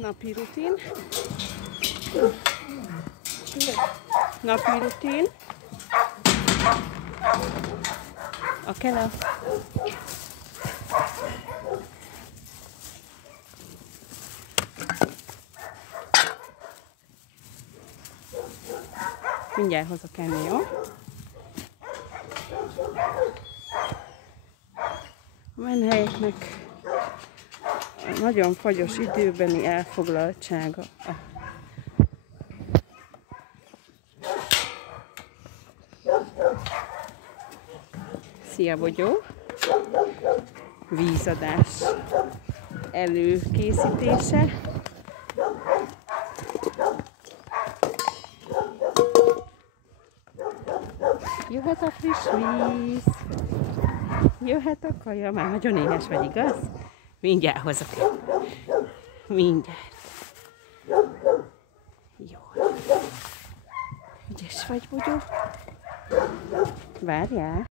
Napi rutin. Napi rutin. Akela. Mindjárt hozok enni, jó? A menhelyeknek a nagyon fagyos időbeni elfoglaltsága. Szia, Bogyó! Vízadás előkészítése. Jöhet a friss víz. Jöhet a kaja. Már nagyon éhes vagy, igaz? Mindjárt hozok. Mindjárt. Jó. Ügyes vagy, Bogyó? Várjál.